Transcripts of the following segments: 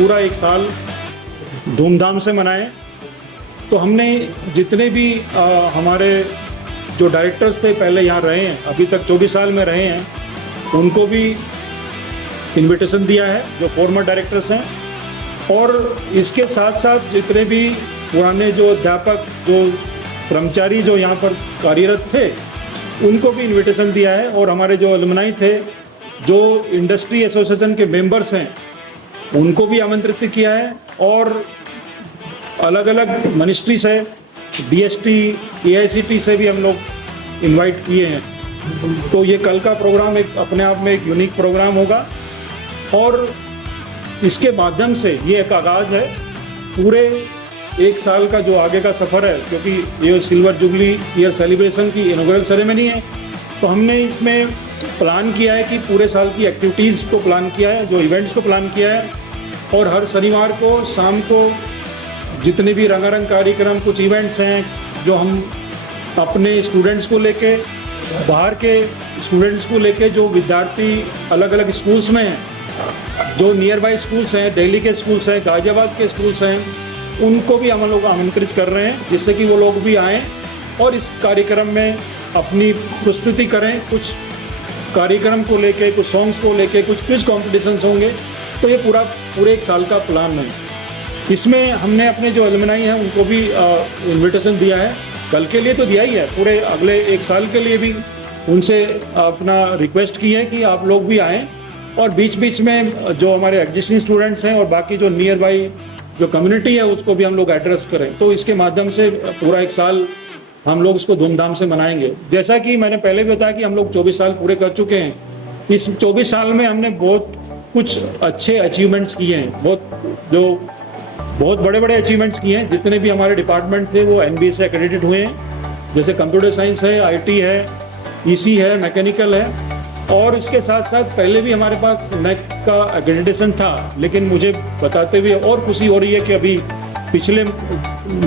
पूरा एक साल धूमधाम से मनाएं। तो हमने जितने भी हमारे जो डायरेक्टर्स थे पहले यहाँ रहे हैं, अभी तक 24 साल में रहे हैं, उनको भी इनविटेशन दिया है जो फॉर्मर डायरेक्टर्स हैं। और इसके साथ साथ जितने भी पुराने जो अध्यापक, जो कर्मचारी जो यहाँ पर कार्यरत थे, उनको भी इनविटेशन दिया है। और हमारे जो अलुमनाई थे, जो इंडस्ट्री एसोसिएशन के मेंबर्स हैं, उनको भी आमंत्रित किया है। और अलग अलग मिनिस्ट्री से, DST, AICT से भी हम लोग इनवाइट किए हैं। तो ये कल का प्रोग्राम एक अपने आप में एक यूनिक प्रोग्राम होगा। और इसके माध्यम से ये एक आगाज़ है पूरे एक साल का जो आगे का सफ़र है, क्योंकि ये सिल्वर जुबली ईयर सेलिब्रेशन की इनॉग्रेशन सेरेमनी है। तो हमने इसमें प्लान किया है कि पूरे साल की एक्टिविटीज़ को प्लान किया है, जो इवेंट्स को प्लान किया है। और हर शनिवार को शाम को जितने भी रंगारंग कार्यक्रम, कुछ इवेंट्स हैं जो हम अपने स्टूडेंट्स को लेके, बाहर के स्टूडेंट्स को लेके, जो विद्यार्थी अलग अलग स्कूल्स में हैं, जो नियर बाई स्कूल्स हैं, दिल्ली के स्कूल्स हैं, गाज़ियाबाद के स्कूल्स हैं, उनको भी हम लोग आमंत्रित कर रहे हैं, जिससे कि वो लोग भी आएँ और इस कार्यक्रम में अपनी प्रस्तुति करें। कुछ कार्यक्रम को लेके, कुछ सॉन्ग्स को लेके, कुछ क्विज कॉम्पिटिशन्स होंगे। तो ये पूरे एक साल का प्लान है। इसमें हमने अपने जो अलुमनाई हैं उनको भी इन्विटेशन दिया है। कल के लिए तो दिया ही है, पूरे अगले एक साल के लिए भी उनसे अपना रिक्वेस्ट की है कि आप लोग भी आएँ। और बीच बीच में जो हमारे एग्जिस्टिंग स्टूडेंट्स हैं और बाकी जो नियर बाई जो कम्युनिटी है, उसको भी हम लोग एड्रेस करें। तो इसके माध्यम से पूरा एक साल हम लोग इसको धूमधाम से मनाएंगे। जैसा कि मैंने पहले भी बताया कि हम लोग 24 साल पूरे कर चुके हैं। इस 24 साल में हमने बहुत कुछ अच्छे अचीवमेंट्स किए हैं, बहुत बड़े बड़े अचीवमेंट्स किए हैं। जितने भी हमारे डिपार्टमेंट थे वो NBA से एक्रेडिटेड हुए हैं, जैसे कंप्यूटर साइंस है, IT है, EC है, मैकेनिकल है। और इसके साथ साथ पहले भी हमारे पास NAAC का एक्रेडिटेशन था, लेकिन मुझे बताते हुए और खुशी हो रही है कि अभी पिछले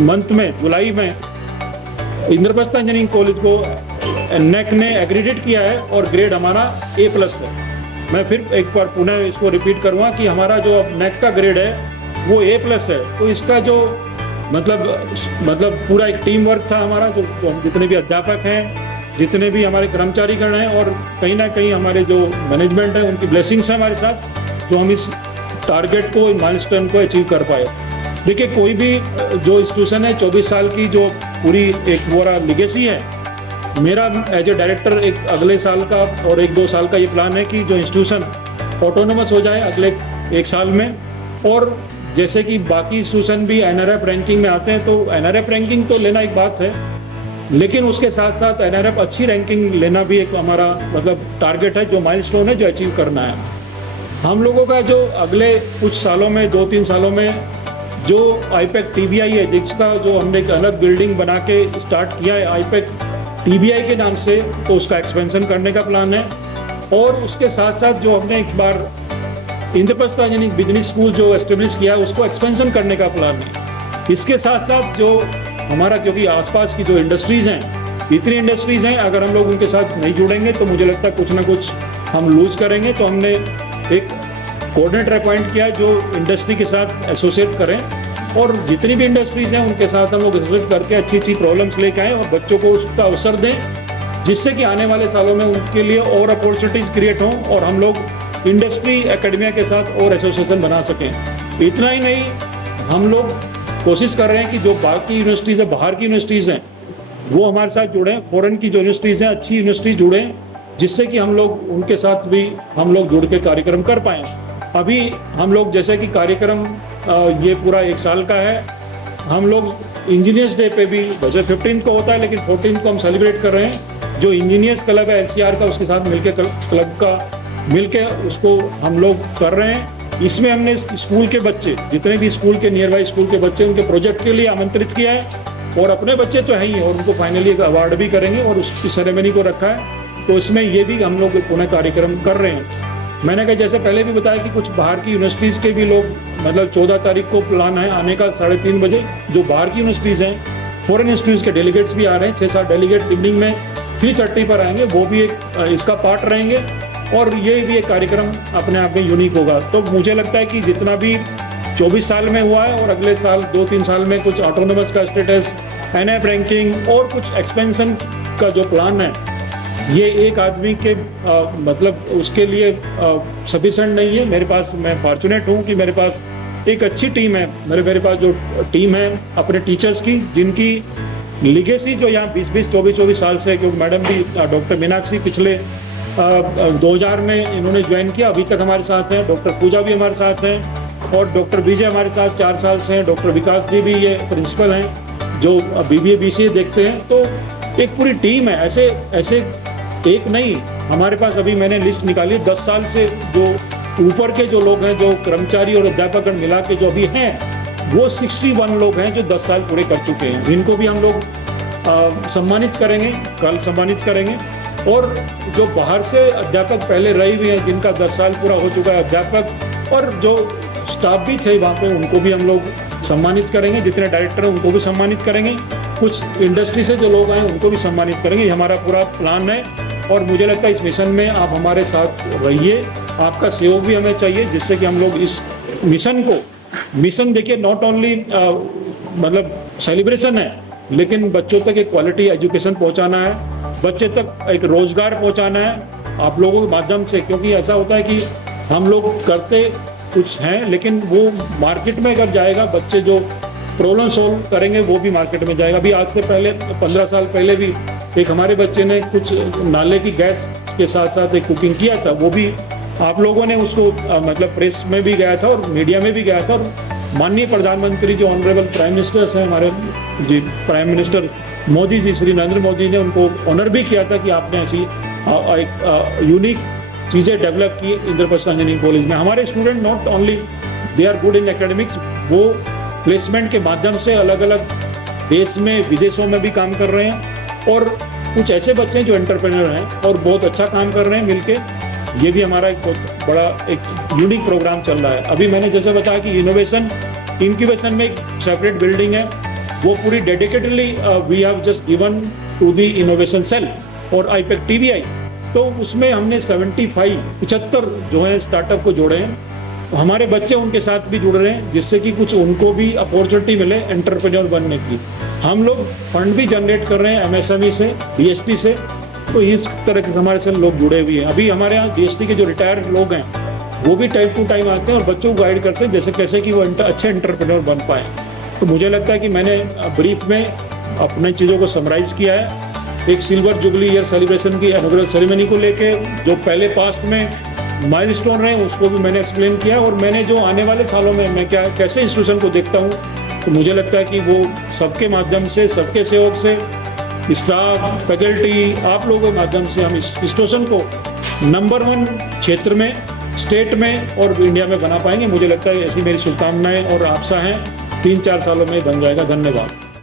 मंथ में, जुलाई में, इंद्रप्रस्थ इंजीनियरिंग कॉलेज को NAAC ने एक्रेडिट किया है और ग्रेड हमारा A+ है। मैं फिर एक बार पुनः इसको रिपीट करूँगा कि हमारा जो NAAC का ग्रेड है वो A+ है। तो इसका जो मतलब पूरा एक टीम वर्क था हमारा, जो जितने भी अध्यापक हैं, जितने भी हमारे कर्मचारीगण हैं, और कहीं ना कहीं हमारे जो मैनेजमेंट है, उनकी ब्लेसिंग्स है हमारे साथ, जो हम इस टारगेट को, इन माइलस्टोन को अचीव कर पाए। देखिए, कोई भी जो इंस्टीट्यूशन है, 24 साल की जो पूरी एक पूरा लिगेसी है, मेरा एज ए डायरेक्टर एक अगले साल का और 1-2 साल का ये प्लान है कि जो इंस्टीट्यूशन ऑटोनोमस हो जाए अगले एक साल में। और जैसे कि बाकी इंस्टीट्यूशन भी NRF रैंकिंग में आते हैं, तो NRF रैंकिंग तो लेना एक बात है, लेकिन उसके साथ साथ NRF अच्छी रैंकिंग लेना भी एक हमारा टारगेट है, जो माइलस्टोन है, जो अचीव करना है। हम लोगों का जो अगले कुछ सालों में, 2-3 सालों में, जो IPAC TBI है, जिसका जो हमने एक अलग बिल्डिंग बना के स्टार्ट किया है IPAC TBI के नाम से, तो उसका एक्सपेंशन करने का प्लान है। और उसके साथ साथ जो हमने एक बार इंद्रप्रस्थ इंजीनियरिंग बिजनेस स्कूल जो एस्टेब्लिश किया है, उसको एक्सपेंशन करने का प्लान है। इसके साथ साथ जो हमारा, क्योंकि आसपास की जो इंडस्ट्रीज़ हैं, इतनी इंडस्ट्रीज़ हैं, अगर हम लोग उनके साथ नहीं जुड़ेंगे तो मुझे लगता है कुछ ना कुछ हम लूज़ करेंगे। तो हमने एक कोऑर्डिनेटर अपॉइंट किया जो इंडस्ट्री के साथ एसोसिएट करें, और जितनी भी इंडस्ट्रीज़ हैं उनके साथ हम लोग एसोसिएट करके अच्छी प्रॉब्लम्स लेके आएँ और बच्चों को उसका अवसर दें, जिससे कि आने वाले सालों में उनके लिए और अपॉर्चुनिटीज़ क्रिएट हों और हम लोग इंडस्ट्री एकेडमिया के साथ और एसोसिएशन बना सकें। इतना ही नहीं, हम लोग कोशिश कर रहे हैं कि जो बाकी यूनिवर्सिटीज़ है, बाहर की यूनिवर्सिटीज़ हैं, वो हमारे साथ जुड़ें। फॉरेन की जो यूनिवर्सिटीज़ हैं, अच्छी यूनिवर्सिटी जुड़ें, जिससे कि हम लोग उनके साथ भी हम लोग जुड़ के कार्यक्रम कर पाएँ। अभी हम लोग जैसे कि कार्यक्रम ये पूरा एक साल का है, हम लोग इंजीनियर्स डे पे भी, वैसे 15 को होता है, लेकिन 14 को हम सेलिब्रेट कर रहे हैं। जो इंजीनियर्स क्लब है LCR का, उसके साथ मिलके क्लब का मिलके उसको हम लोग कर रहे हैं। इसमें हमने स्कूल के बच्चे, जितने भी स्कूल के नियर बाई स्कूल के बच्चे, उनके प्रोजेक्ट के लिए आमंत्रित किया है, और अपने बच्चे तो है ही, और उनको फाइनली एक अवार्ड भी करेंगे और उसकी सेरेमनी को रखा है। तो इसमें ये भी हम लोग पुनः कार्यक्रम कर रहे हैं। मैंने कहा, जैसे पहले भी बताया कि कुछ बाहर की यूनिवर्सिटीज़ के भी लोग, 14 तारीख को प्लान है आने का 3:30 बजे, जो बाहर की यूनिवर्सिटीज़ हैं, फॉरेन इंस्टीट्यूट्स के डेलीगेट्स भी आ रहे हैं। 6-7 डेलीगेट्स इवनिंग में 3:30 पर आएंगे, वो भी एक इसका पार्ट रहेंगे। और ये भी एक कार्यक्रम अपने आप में यूनिक होगा। तो मुझे लगता है कि जितना भी 24 साल में हुआ है और अगले साल 2-3 साल में कुछ ऑटोनोमस का स्टेटस, एनएप रैंकिंग और कुछ एक्सपेंशन का जो प्लान है, ये एक आदमी के मतलब उसके लिए सफिशेंट नहीं है। मेरे पास, मैं फॉर्चुनेट हूँ कि मेरे पास एक अच्छी टीम है। मेरे पास जो टीम है अपने टीचर्स की, जिनकी लिगेसी जो यहाँ 20-20, 24-24 साल से, क्योंकि मैडम भी डॉक्टर मीनाक्षी पिछले 2000 में इन्होंने ज्वाइन किया, अभी तक हमारे साथ हैं। डॉक्टर पूजा भी हमारे साथ हैं और डॉक्टर विजय हमारे साथ 4 साल से हैं। डॉक्टर विकास जी भी ये प्रिंसिपल हैं जो BBA BCA देखते हैं। तो एक पूरी टीम है, ऐसे एक नहीं, हमारे पास अभी मैंने लिस्ट निकाली 10 साल से जो ऊपर के जो लोग हैं, जो कर्मचारी और अध्यापक मिला के जो अभी हैं, वो 61 लोग हैं जो 10 साल पूरे कर चुके हैं। इनको भी हम लोग सम्मानित करेंगे, कल सम्मानित करेंगे। और जो बाहर से अध्यापक पहले रहे हुए हैं, जिनका 10 साल पूरा हो चुका है अध्यापक, और जो स्टाफ भी थे वहाँ पे, उनको भी हम लोग सम्मानित करेंगे। जितने डायरेक्टर हैं उनको भी सम्मानित करेंगे। कुछ इंडस्ट्री से जो लोग आए उनको भी सम्मानित करेंगे। ये हमारा पूरा प्लान है और मुझे लगता है इस मिशन में आप हमारे साथ रहिए। आपका सहयोग भी हमें चाहिए, जिससे कि हम लोग इस मिशन देखिए, नॉट ओनली मतलब सेलिब्रेशन है, लेकिन बच्चों तक एक क्वालिटी एजुकेशन पहुंचाना है, बच्चे तक एक रोजगार पहुंचाना है आप लोगों के माध्यम से। क्योंकि ऐसा होता है कि हम लोग करते कुछ हैं, लेकिन वो मार्केट में अगर जाएगा, बच्चे जो प्रॉब्लम सॉल्व करेंगे वो भी मार्केट में जाएगा। अभी आज से पहले 15 साल पहले भी एक हमारे बच्चे ने कुछ नाले की गैस के साथ साथ एक कुकिंग किया था, वो भी आप लोगों ने उसको मतलब प्रेस में भी गया था और मीडिया में भी गया था। और माननीय प्रधानमंत्री जो ऑनरेबल प्राइम मिनिस्टर हैं हमारे जी, प्राइम मिनिस्टर मोदी जी, श्री नरेंद्र मोदी ने उनको ऑनर भी किया था कि आपने ऐसी एक यूनिक चीज़ें डेवलप की इंद्रप्रस्थ इंजीनियरिंग कॉलेज में। हमारे student not only they are good in academics, वो प्लेसमेंट के माध्यम से अलग अलग देश में, विदेशों में भी काम कर रहे हैं। और कुछ ऐसे बच्चे हैं जो एंटरप्रेन्योर हैं और बहुत अच्छा काम कर रहे हैं मिलके। ये भी हमारा एक बहुत बड़ा एक यूनिक प्रोग्राम चल रहा है। अभी मैंने जैसे बताया कि इनोवेशन इंक्यूबेशन में एक सेपरेट बिल्डिंग है, वो पूरी dedicatedly we have just given to the innovation cell और आईपैक TBI। तो उसमें हमने 75 जो है स्टार्टअप को जोड़े हैं। हमारे बच्चे उनके साथ भी जुड़ रहे हैं, जिससे कि कुछ उनको भी अपॉर्चुनिटी मिले एंटरप्रेन्योर बनने की। हम लोग फंड भी जनरेट कर रहे हैं MSME से, DST से। तो इस तरह के हमारे साथ लोग जुड़े हुए हैं। अभी हमारे यहाँ DST के जो रिटायर्ड लोग हैं वो भी टाइम टू टाइम आते हैं और बच्चों को गाइड करते हैं, जैसे कैसे कि वो अच्छे एंटरप्रेन्योर बन पाए। तो मुझे लगता है कि मैंने ब्रीफ में अपने चीज़ों को समराइज किया है। एक सिल्वर जुबली ईयर सेलिब्रेशन की इनॉग्रेशन सेरेमनी को लेके जो पहले पास्ट में माइलस्टोन रहे उसको भी मैंने एक्सप्लेन किया, और मैंने जो आने वाले सालों में मैं कैसे इंस्टीट्यूशन को देखता हूँ, तो मुझे लगता है कि वो सबके माध्यम से, सबके सहयोग से, स्टाफ, फैकल्टी, आप लोगों के माध्यम से हम इस इंस्टीट्यूशन को नंबर 1 क्षेत्र में, स्टेट में और इंडिया में बना पाएंगे। मुझे लगता है ऐसी मेरी शुभकामनाएं और आशा हैं 3-4 सालों में बन जाएगा। धन्यवाद।